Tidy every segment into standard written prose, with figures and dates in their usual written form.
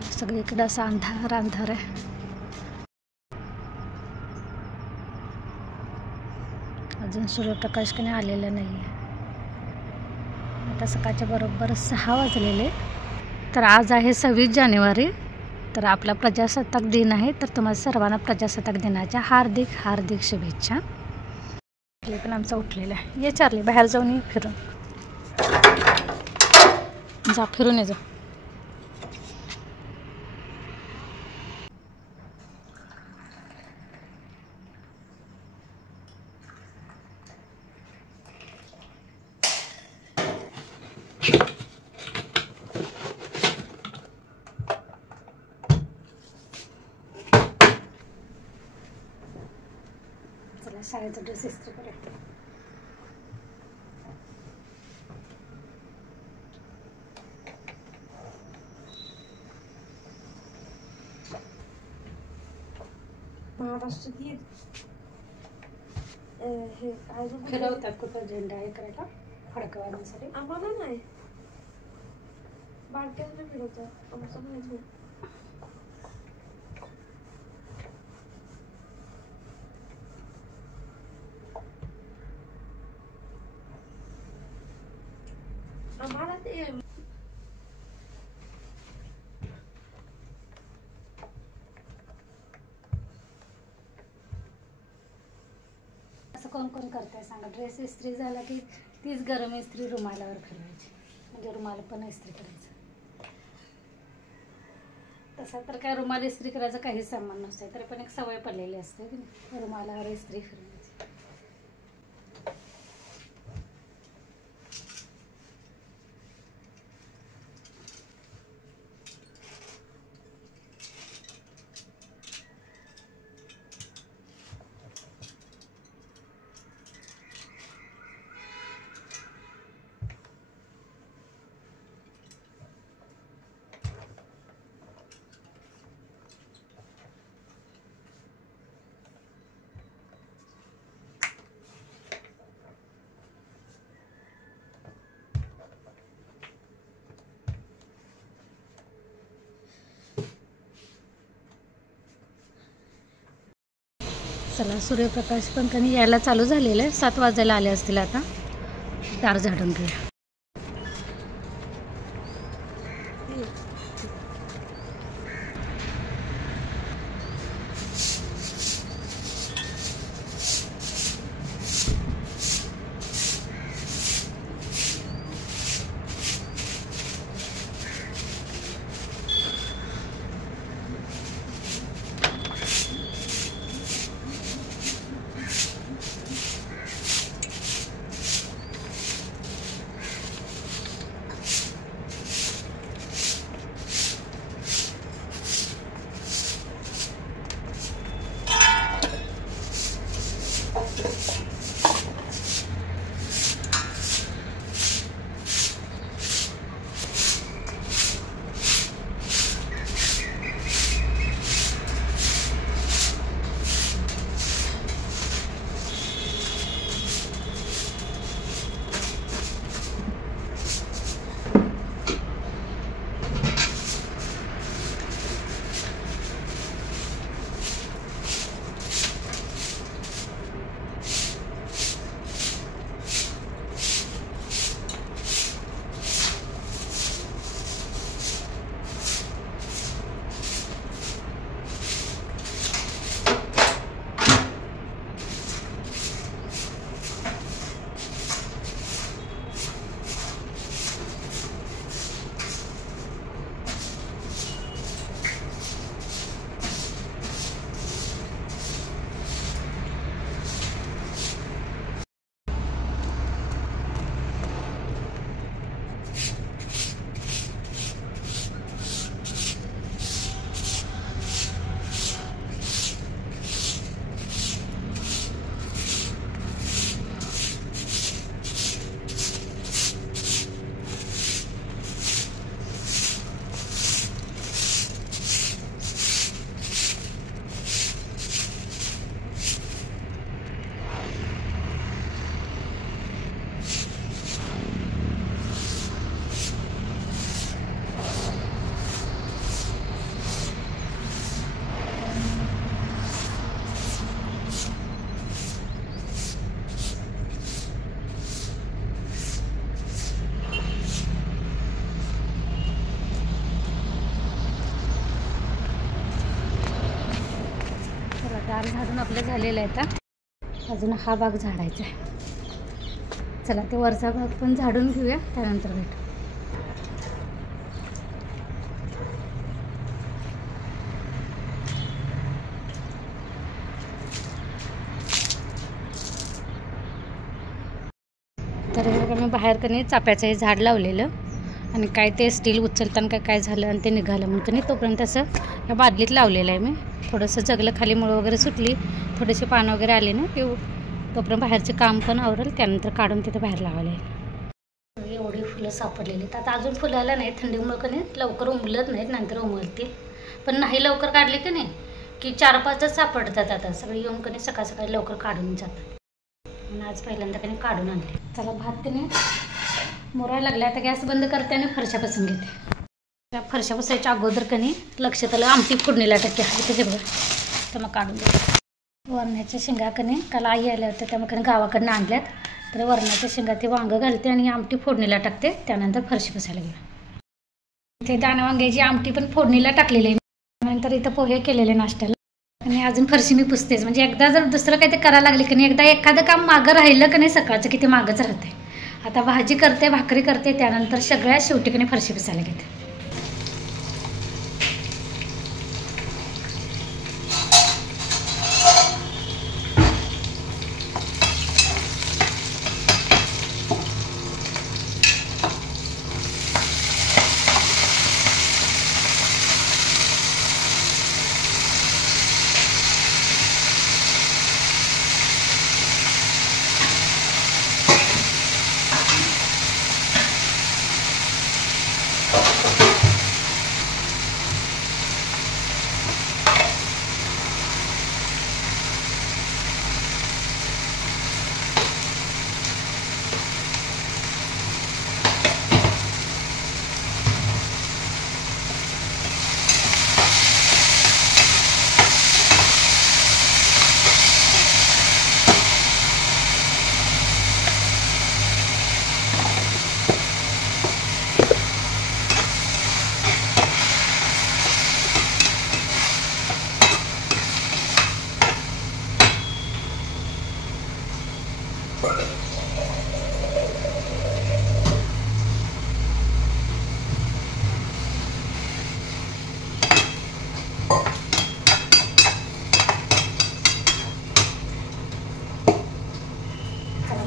सगळीकडे असा अंधार अंधार आहे. अजून सूर्यप्रकाश काही आलेला नाही आहे. आता सकाळच्या बरोबर 6 वाजलेले. तर आज आहे 26 जानेवारी. तर आपला प्रजासत्ताक दिन आहे. तर तुम्हाला सर्वांना प्रजासत्ताक दिनाच्या हार्दिक हार्दिक शुभेच्छा. चार्ली पण आमचा उठलेला आहे. ये चार्ली, बाहेर जाऊन ये फिरून. जा फिरून ये जा. चला शाळेचा ड्रेस इस्त्री करूया. महाराष्ट्र गीत हे अजून फिरवतात कुठं झेंडा हे करायला फडकवण्यासाठी. आम्हाला नाही, बारक्याला फिरवतात. आमचं नाही. आम्हाला ते असं कोण कोण करताय सांगा. ड्रेस इस्त्री झाला की तीच गरम इस्त्री रुमालावर फिरवायची, म्हणजे रुमाल पण इस्त्री करायचं. तसा तर काय रुमाल इस्त्री करायचा काही सामान नसते, तरी पण एक सवय पडलेली असते की नाही, रुमालावर इस्त्री फिरवायची. चला सूर्यप्रकाश पण कधी यायला चालू झालेलं आहे. 7 वाजायला आले असतील. आता दार झाडून घेऊया. भाग झाडून आपलं झालेलं आहे. आता अजून हा भाग झाडायचा आहे. चला ते वरचा भाग पण झाडून घेऊया, त्यानंतर भेटू. तर मी बाहेर कधी चाफ्याचं हे झाड लावलेलं आणि काय ते स्टील उचलताना काय झालं आणि ते निघालं म्हणून तोपर्यंत असं या बादलीत लावलेलं आहे मी. थोडंसं जगलं, खाली मुळं वगैरे सुटली, थोडेसे पानं वगैरे आले ना ते, तोपर्यंत बाहेरचे काम पण आवरेल, त्यानंतर काढून तिथे बाहेर लावायला येईल. एवढी फुलं सापडलेली तर आता अजून फुलायला नाही, थंडीमुळं का नाही लवकर उमलत नाहीत, नंतर उमलतील. पण नाही लवकर काढली की नाही की 4-5च सापडतात. आता सगळे येऊन का नाही सकाळ सकाळी लवकर काढून जातात. आणि आज पहिल्यांदा का नाही काढून आणले. चला भात का नाही मोरायला लागला. आता गॅस बंद करते आणि फरशा पुसून घेते. त्या फरशा पुसायच्या अगोदर का नाही लक्षात आलं आमटी फोडणीला टाकते त्याच्या बरोबर, तर मग काढून देते. वरण्याच्या शेंगा का नाही काल आई आल्या होत्या, त्यामुळे वरणाकडनं आणल्यात. तर वरणाच्या शेंगा ते वांगं घालते आणि आमटी फोडणीला टाकते, त्यानंतर फरशी पुसायला गेला. ते दाणा वांग्याची आमटी पण फोडणीला टाकलेली आहे. नंतर इथं पोहे केलेले नाश्त्याला आणि अजून फरशी मी पुसतेच. म्हणजे एकदा जर दुसरं काही ते करायला लागले की नाही, एकदा एखादं काम मागं राहिलं की नाही सकाळचं की ते मागंच राहते. आता भाजी करते, भाकरी करते, त्यानंतर सगळ्या शेवटी की नाही फरशी पुसायला घेते.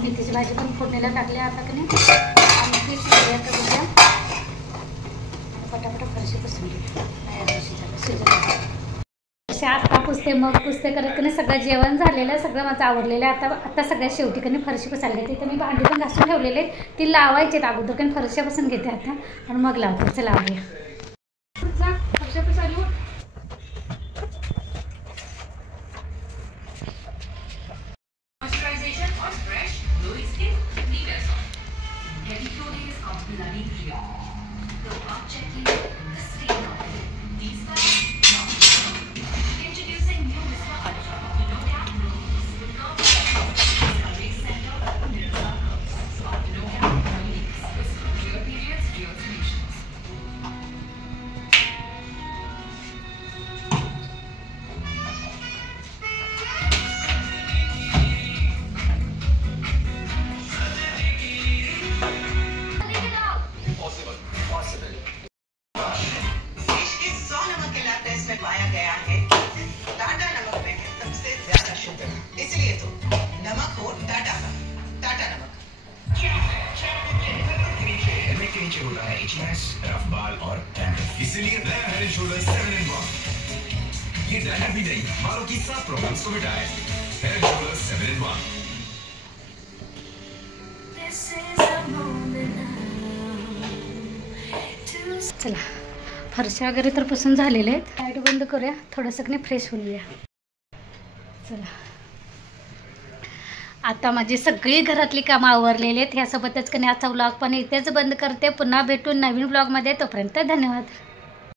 मेथीची भाजी पण फोडणीला टाकली. आता की नाही आमटी शिजल्या करूया, पटापटा फरशी पुसून घेऊया. असे आता पुसते मग पुसते करत की नाही सगळं जेवण झालेलं, सगळं माझं आवरलेलं आहे. आता सगळ्या शेवटी की नाही फरशी पुसायला घेते. तिथे मी भांडी पण घासून ठेवलेले, ती लावायचे अगोदर कारण फरशा पुसून घेते आता आणि मग लावते. चला लावूया फरशा पुसायला. पाया गया है टाटा नमक में है सबसे ज्यादा शुगर, इसलिए तो नमक हो टाटा का, टाटा नमक। हेलमेट के नीचे होता है इचनेस, रफ बाल और डैंड्रफ, इसीलिए नया हेड एंड शोल्डर 7-in-1। ये डैंड्रफ भी नहीं, बालों की 7 प्रॉब्लम्स को मिटाए। Head end shoulder 7-in-1। चला फरशा वगैरे तर पुसून झालेले आहेत. लाईट बंद करूया, थोडंसं की नाही फ्रेश होऊया. चला आता माझी सगळी घरातली कामं आवरलेली आहेत. ह्यासोबतच की नाही आजचा व्लॉग पण इथेच बंद करते. पुन्हा भेटून नवीन व्लॉगमध्ये. तोपर्यंत धन्यवाद.